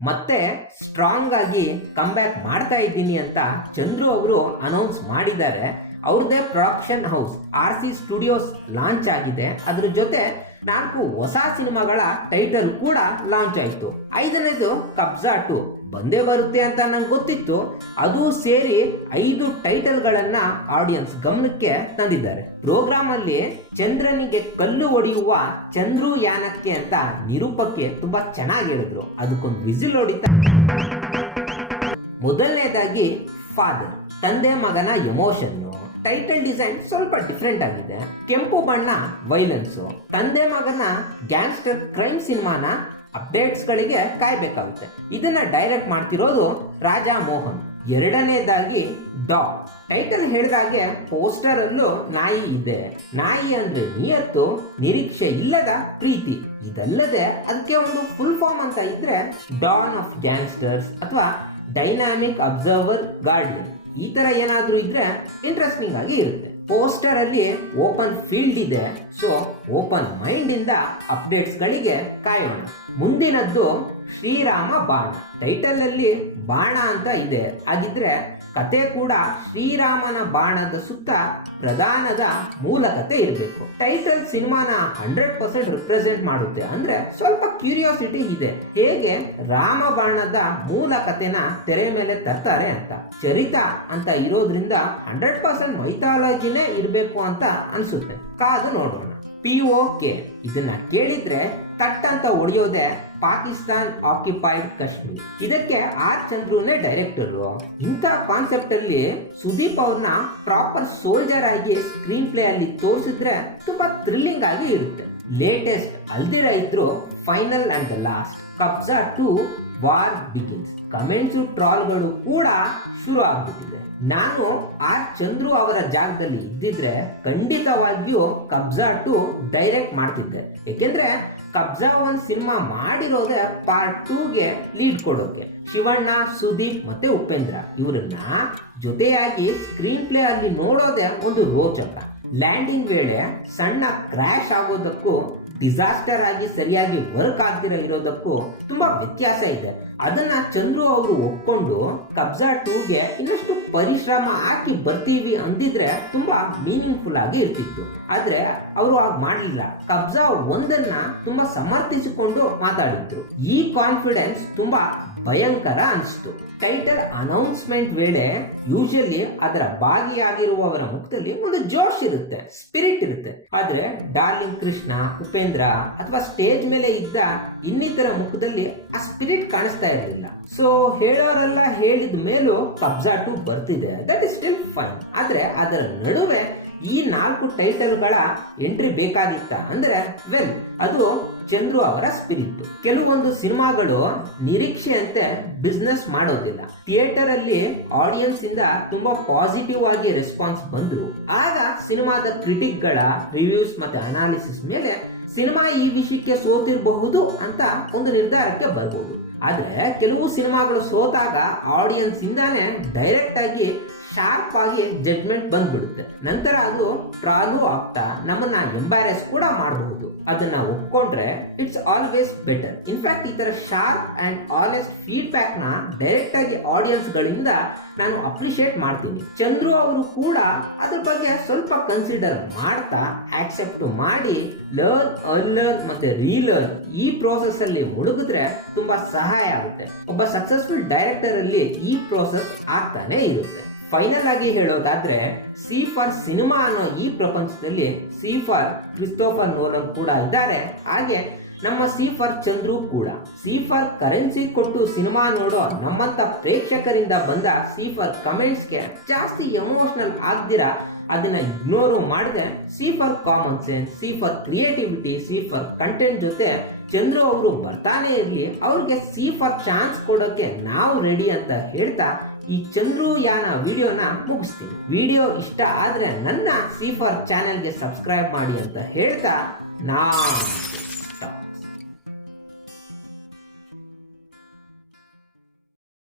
ಮತ್ತೆ ಸ್ಟ್ರಾಂಗ್ ಆಗಿ ಕಮ್ಬ್ಯಾಕ್ ಮಾಡ್ತಾ ಇದ್ದೀನಿ ಅಂತ ಚಂದ್ರು ಅವರು ಅನೌನ್ಸ್ ಮಾಡಿದ್ದಾರೆ. ಅವ್ರದ್ದೇ production house RC studios launch ಆಗಿದೆ. ಅದ್ರ ಜೊತೆ 4 ಹೊಸ ಸಿನಿಮಾಗಳ ಟೈಟಲ್ ಕೂಡ ಲಾಂಚ್ ಆಯಿತು. 5ನೇದು ಕಬ್ಜಾ 2 ಬಂದೇ ಬರುತ್ತೆ ಅಂತ ನಂಗೆ ಗೊತ್ತಿತ್ತು. ಅದು ಸೇರಿ 5 ಟೈಟಲ್ಗಳನ್ನ ಆಡಿಯನ್ಸ್ ಗಮನಕ್ಕೆ ತಂದಿದ್ದಾರೆ. ಪ್ರೋಗ್ರಾಮ್ ಅಲ್ಲಿ ಚಂದ್ರನಿಗೆ ಕಲ್ಲು ಹೊಡೆಯುವ ಚಂದ್ರಯಾನಕ್ಕೆ ಅಂತ ನಿರೂಪಕ್ಕೆ ತುಂಬಾ ಚೆನ್ನಾಗಿ ಹೇಳಿದ್ರು. ಅದಕ್ಕೊಂದು ವಿಸಿಲ್ ಹೊಡಿತಾ. ಮೊದಲನೇದಾಗಿ ಫಾದರ್, ತಂದೆ ಮಗನ ಎಮೋಷನ್. ಟೈಟಲ್ ಡಿಸೈನ್ ಸ್ವಲ್ಪ ಡಿಫ್ರೆಂಟ್ ಆಗಿದೆ. ಕೆಂಪು ಬಣ್ಣ ವೈಲೆನ್ಸ್. ತಂದೆ ಮಗನ ಗ್ಯಾಂಗ್ಸ್ಟರ್ ಕ್ರೈಮ್ ಸಿನಿಮಾನ ಅಪ್ಡೇಟ್ಸ್ ಗಳಿಗೆ ಕಾಯ್ಬೇಕಾಗುತ್ತೆ. ಇದನ್ನ ಡೈರೆಕ್ಟ್ ಮಾಡ್ತಿರೋದು ರಾಜಾ ಮೋಹನ್. ಎರಡನೇದಾಗಿ ಡಾಗ್. ಟೈಟಲ್ ಹೇಳಿದಾಗೆ ಪೋಸ್ಟರ್ ಅಲ್ಲೂ ನಾಯಿ ಇದೆ. ನಾಯಿ ಅಂದ್ರೆ ನಿಯತ್ತು, ನಿರೀಕ್ಷೆ ಇಲ್ಲದ ಪ್ರೀತಿ. ಇದಲ್ಲದೆ ಅದಕ್ಕೆ ಒಂದು ಫುಲ್ ಫಾರ್ಮ್ ಅಂತ ಇದ್ರೆ ಡಾನ್ ಆಫ್ ಗ್ಯಾಂಗ್ಸ್ಟರ್ಸ್ ಅಥವಾ ಡೈನಾಮಿಕ್ ಅಬ್ಸರ್ವರ್ ಗಾರ್ಡಿಯನ್. ಈ ತರ ಏನಾದ್ರೂ ಇದ್ರೆ ಇಂಟ್ರೆಸ್ಟಿಂಗ್ ಆಗಿ ಇರುತ್ತೆ. ಪೋಸ್ಟರ್ ಅಲ್ಲಿ ಓಪನ್ ಫೀಲ್ಡ್ ಇದೆ. ಸೊ ಓಪನ್ ಮೈಂಡ್ ಇಂದ ಅಪ್ಡೇಟ್ಸ್ ಗಳಿಗೆ ಕಾಯೋಣ. ಮುಂದಿನದ್ದು ಶ್ರೀರಾಮ ಬಾಣ. ಟೈಟಲ್ ಅಲ್ಲಿ ಬಾಣ ಅಂತ ಇದೆ. ಹಾಗಿದ್ರೆ ಕತೆ ಕೂಡ ಶ್ರೀರಾಮನ ಬಾಣದ ಸುತ್ತ ಪ್ರಧಾನದ ಮೂಲ ಕತೆ ಇರಬೇಕು. ಟೈಟಲ್ ಸಿನಿಮಾನ 100% ರಿಪ್ರೆಸೆಂಟ್ ಮಾಡುತ್ತೆ. ಅಂದ್ರೆ ಸ್ವಲ್ಪ ಕ್ಯೂರಿಯಾಸಿಟಿ ಇದೆ, ಹೇಗೆ ರಾಮ ಬಾಣದ ಮೂಲ ಕತೆನ ತೆರೆ ಮೇಲೆ ತರ್ತಾರೆ ಅಂತ. ಚರಿತ ಅಂತ ಇರೋದ್ರಿಂದ 100% ಮೈಥಾಲಜಿನೇ ಇರಬೇಕು ಅಂತ ಅನ್ಸುತ್ತೆ. ಕಾದು ನೋಡೋಣ. POK ಇದನ್ನ ಕೇಳಿದ್ರೆ ತಟ್ ಅಂತ ಹೊಡೆಯೋದೆ ಪಾಕಿಸ್ತಾನ್ ಆಕ್ಯುಪೈಡ್ ಕಾಶ್ಮೀರ್. ಇದಕ್ಕೆ R ಚಂದ್ರುನೇ ಡೈರೆಕ್ಟರ್. ಇಂಥ ಕಾನ್ಸೆಪ್ಟ್ ಅಲ್ಲಿ ಸುದೀಪ್ ಅವ್ರನ್ನ ಪ್ರಾಪರ್ ಸೋಲ್ಜರ್ ಆಗಿ ಸ್ಕ್ರೀನ್ ಪ್ಲೇ ಅಲ್ಲಿ ತೋರಿಸಿದ್ರೆ ತುಂಬಾ ಥ್ರಿಲ್ಲಿಂಗ್ ಆಗಿ ಇರುತ್ತೆ. ಲೇಟೆಸ್ಟ್ ಅಲ್ದಿರ ಇದ್ರು final and last Kabzaa 2 war begins. Comments ಟ್ರಾಲ್ಗಳು ಕೂಡ ಶುರು ಆಗ್ಬಿಟ್ಟಿದೆ. ನಾನು R ಚಂದ್ರು ಅವರ ಜಾಗದಲ್ಲಿ ಇದ್ದಿದ್ರೆ ಖಂಡಿತವಾಗಿಯೂ ಕಬ್ಜಾ 2 ಡೈರೆಕ್ಟ್ ಮಾಡ್ತಿದ್ದೆ. ಯಾಕೆಂದ್ರೆ ಕಬ್ಜಾ 1 ಸಿನಿಮಾ ಮಾಡಿರೋದೇ ಪಾರ್ಟ್ 2ಗೆ ಲೀಡ್ ಕೊಡೋಕೆ. ಶಿವಣ್ಣ, ಸುದೀಪ್ ಮತ್ತೆ ಉಪೇಂದ್ರ ಇವರನ್ನ ಜೊತೆಯಾಗಿ ಸ್ಕ್ರೀನ್ ಪ್ಲೇ ಅಲ್ಲಿ ನೋಡೋದೇ ಒಂದು ರೋಚಕ. ಲ್ಯಾಂಡಿಂಗ್ ವೇಳೆ ಸಣ್ಣ ಕ್ರ್ಯಾಶ್ ಆಗೋದಕ್ಕೂ ಡಿಸಾಸ್ಟರ್ ಆಗಿ ಸರಿಯಾಗಿ ವರ್ಕ್ ಆಗ್ದಿರ ಇರೋದಕ್ಕೂ ತುಂಬಾ ವ್ಯತ್ಯಾಸ ಇದೆ. ಅದನ್ನ ಚಂದ್ರು ಅವರು ಒಪ್ಕೊಂಡು ಕಬ್ಜಾ 2ಗೆ ಇನ್ನಷ್ಟು ಪರಿಶ್ರಮ ಹಾಕಿ ಬರ್ತೀವಿ ಅಂದಿದ್ರೆ ತುಂಬಾ ಮೀನಿಂಗ್ಫುಲ್ ಆಗಿ ಇರ್ತಿತ್ತು. ಆದ್ರೆ ಅವರು ಆಗ ಮಾಡಲಿಲ್ಲ. ಕಬ್ಜಾ 1 ತುಂಬಾ ಸಮರ್ಥಿಸಿಕೊಂಡು ಮಾತಾಡಿದ್ರು. ಈ ಕಾನ್ಫಿಡೆನ್ಸ್ ತುಂಬಾ ಭಯಂಕರ ಅನಿಸ್ತು. ಟೈಟಲ್ ಅನೌನ್ಸ್ಮೆಂಟ್ ವೇಳೆ ಯೂಶಲಿ ಅದರ ಭಾಗಿಯಾಗಿರುವವರ ಮುಖದಲ್ಲಿ ಒಂದು ಜೋಶ್ ಇರುತ್ತೆ, ಸ್ಪಿರಿಟ್ ಇರುತ್ತೆ. ಆದ್ರೆ ಡಾರ್ಲಿಂಗ್ ಕೃಷ್ಣ, ಉಪೇಂದ್ರ ಅಥವಾ ಸ್ಟೇಜ್ ಮೇಲೆ ಇದ್ದ ಇನ್ನಿತರ ಮುಖದಲ್ಲಿ ಆ ಸ್ಪಿರಿಟ್ ಕಾಣಿಸ್ತಾ ಇರಲಿಲ್ಲ. ಸೊ ಹೇಳೋರೆಲ್ಲ ಹೇಳಿದ ಮೇಲೂ ಕಬ್ಜಾ 2 ಬರ್ತಿದೆ, ದಟ್ ಇಸ್ ಸ್ಟಿಲ್ ಫೈನ್. ಆದ್ರೆ ಅದರ ನಡುವೆ ಈ 4 ಟೈಟಲ್ಗಳ ಎಂಟ್ರಿ ಬೇಕಾಗಿತ್ತ ಅಂದ್ರೆ ವೆಲ್, ಅದು ಚಂದ್ರು ಅವರ ಸ್ಪಿರಿಟ್. ಕೆಲವೊಂದು ಸಿನಿಮಾಗಳು ನಿರೀಕ್ಷೆಯಂತೆ ಬಿಸ್ನೆಸ್ ಮಾಡೋದಿಲ್ಲ. ಥಿಯೇಟರ್ ಅಲ್ಲಿ ಆಡಿಯನ್ಸ್ ಇಂದ ತುಂಬಾ ಪಾಸಿಟಿವ್ ಆಗಿ ರೆಸ್ಪಾನ್ಸ್ ಬಂದ್ರು ಆಗ ಸಿನಿಮಾದ ಕ್ರಿಟಿಕ್ ಗಳ ರಿವ್ಯೂಸ್ ಮತ್ತೆ ಅನಾಲಿಸಿಸ್ ಮೇಲೆ ಸಿನಿಮಾ ಈ ವಿಷಯಕ್ಕೆ ಸೋತಿರಬಹುದು ಅಂತ ಒಂದು ನಿರ್ಧಾರಕ್ಕೆ ಬರ್ಬೋದು. ಆದ್ರೆ ಕೆಲವು ಸಿನಿಮಾಗಳು ಸೋತಾಗ ಆಡಿಯನ್ಸ್ ಇಂದಾನೆ ಡೈರೆಕ್ಟ್ ಆಗಿ ಶಾರ್ಪ್ ಆಗಿ ಜಡ್ಜ್ಮೆಂಟ್ ಬಂದ್ಬಿಡುತ್ತೆ. ನಂತರ ಅದು ಟ್ರಾಲು ಆಗ್ತಾ ನಮ್ಮನ್ನ ಎಂಬ್ಯಾರೆಸ್ ಕೂಡ ಮಾಡಬಹುದು. ಅದನ್ನ ಒಪ್ಕೊಂಡ್ರೆ ಇಟ್ಸ್ ಆಲ್ವೇಸ್ ಬೆಟರ್. ಇನ್ಫ್ಯಾಕ್ಟ್ ಈ ತರ ಶಾರ್ಪ್ ಅಂಡ್ ಆನೆಸ್ಟ್ ಫೀಡ್ಬ್ಯಾಕ್ ನ ಡೈರೆಕ್ಟ್ ಆಗಿ ಆಡಿಯನ್ಸ್ ಗಳಿಂದ ನಾನು ಅಪ್ರಿಶಿಯೇಟ್ ಮಾಡ್ತೀನಿ. ಚಂದ್ರು ಅವರು ಕೂಡ ಅದ್ರ ಬಗ್ಗೆ ಸ್ವಲ್ಪ ಕನ್ಸಿಡರ್ ಮಾಡ್ತಾ ಆಕ್ಸೆಪ್ಟ್ ಮಾಡಿ ಲರ್ನ್, ಅನ್ಲರ್ನ್ ಮತ್ತೆ ರೀಲರ್ನ್ ಈ ಪ್ರೋಸೆಸ್ ಅಲ್ಲಿ ಮುಳುಗಿದ್ರೆ ತುಂಬಾ ಸಹಾಯ ಆಗುತ್ತೆ. ಒಬ್ಬ ಸಕ್ಸಸ್ಫುಲ್ ಡೈರೆಕ್ಟರ್ ಅಲ್ಲಿ ಈ ಪ್ರೋಸೆಸ್ ಆಗ್ತಾನೆ ಇರುತ್ತೆ. ಫೈನಲ್ ಆಗಿ ಹೇಳೋದಾದ್ರೆ ಸಿ ಫಾರ್ ಸಿನಿಮಾ ಅನ್ನೋ ಈ ಪ್ರಪಂಚದಲ್ಲಿ ಸಿ ಫಾರ್ ಕ್ರಿಸ್ತೋಫರ್ ನೋಲನ್ ಕೂಡ ಇದ್ದಾರೆ. ಹಾಗೆ ನಮ್ಮ ಸಿ ಫಾರ್ ಚಂದ್ರು ಕೂಡ. ಸಿ ಫಾರ್ ಕರೆನ್ಸಿ ಕೊಟ್ಟು ಸಿನಿಮಾ ನೋಡೋ ನಮ್ಮಂತ ಪ್ರೇಕ್ಷಕರಿಂದ ಬಂದ ಸಿ ಫಾರ್ ಕಮೆಂಟ್ಸ್ಗೆ ಜಾಸ್ತಿ ಎಮೋಷನಲ್ ಆಗ್ದಿರ ಅದನ್ನ ಇಗ್ನೋರ್ ಮಾಡಿದೆ C for common sense, C for creativity, C for content ಜೊತೆ ಚಂದ್ರು ಅವರು ಬರ್ತಾನೆ ಇರ್ಲಿ, ಅವ್ರಿಗೆ ಸಿ ಫಾರ್ ಚಾನ್ಸ್ ಕೊಡೋಕೆ ನಾವು ರೆಡಿ ಅಂತ ಹೇಳ್ತಾ ಈ ಚಂದ್ರಯಾನ ವಿಡಿಯೋನ ಮುಗಿಸ್ತೀನಿ. ವಿಡಿಯೋ ಇಷ್ಟ ಆದ್ರೆ ನನ್ನ ಸಿ ಫಾರ್ ಚಾನೆಲ್ಗೆ ಸಬ್ಸ್ಕ್ರೈಬ್ ಮಾಡಿ ಅಂತ ಹೇಳ್ತಾ